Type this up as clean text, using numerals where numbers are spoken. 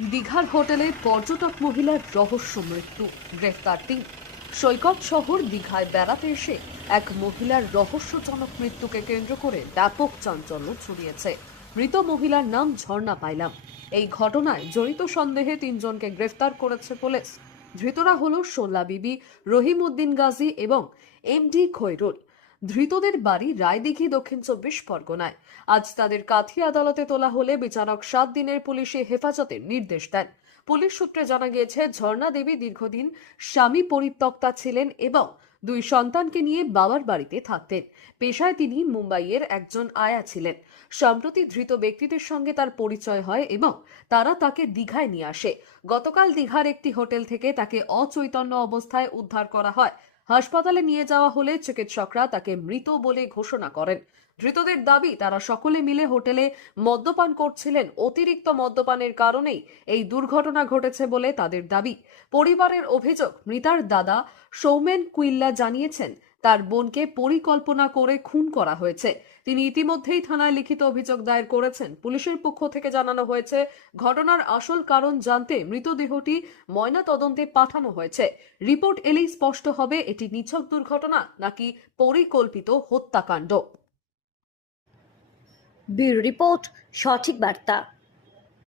দীঘার হোটেলে পর্যটক মহিলার রহস্য মৃত্যু, গ্রেফতার ৩। সৈকত শহর দীঘায় বেড়াতে এসে এক মহিলার রহস্যজনক মৃত্যুকে কেন্দ্র করে ব্যাপক চাঞ্চল্য ছড়িয়েছে। মৃত মহিলার নাম ঝর্ণা পাইলাম। এই ঘটনায় জড়িত সন্দেহে ৩ জনকে গ্রেফতার করেছে পুলিশ। ধৃতরা হলো সোল্লা বিবি, রহিম উদ্দিন গাজী এবং এমডি খৈরুল। ধৃতদের বাড়ি রায়দিঘি, দক্ষিণ ২৪ পরগনায়। আজ তাদের কাথি আদালতে তোলা হলে বিচারক ৭ দিনের পুলিশি হেফাজতের নির্দেশ দেন। পুলিশ সূত্রে জানা গিয়েছে, ঝর্ণা দেবী দীর্ঘদিন স্বামী পরিত্যক্তা ছিলেন এবং ২ সন্তানকে নিয়ে বাবার বাড়িতে থাকতেন। পেশায় তিনি মুম্বাইয়ের একজন আয়া ছিলেন। সম্প্রতি ধৃত ব্যক্তিদের সঙ্গে তার পরিচয় হয় এবং তারা তাকে দীঘায় নিয়ে আসে। গতকাল দীঘার একটি হোটেল থেকে তাকে অচৈতন্য অবস্থায় উদ্ধার করা হয়। হাসপাতালে নিয়ে যাওয়া হলে চিকিৎসকরা তাকে মৃত বলে ঘোষণা করেন। ধৃতদের দাবি, তারা সকলে মিলে হোটেলে মদ্যপান করছিলেন। অতিরিক্ত মদ্যপানের কারণেই এই দুর্ঘটনা ঘটেছে বলে তাদের দাবি। পরিবারের অভিযোগ, মৃতার দাদা সৌমেন কুইল্লা জানিয়েছেন তার বোনকে পরিকল্পনা করে খুন করা হয়েছে। তিনি ইতিমধ্যেই থানায় লিখিত অভিযোগ দায়ের করেছেন। পুলিশের পক্ষ থেকে জানানো হয়েছে, ঘটনার আসল কারণ জানতে মৃতদেহটি ময়না তদন্তে পাঠানো হয়েছে। রিপোর্ট এলেই স্পষ্ট হবে এটি নিছক দুর্ঘটনা নাকি পরিকল্পিত হত্যাকাণ্ড। ব্যুরো রিপোর্ট, সঠিক বার্তা।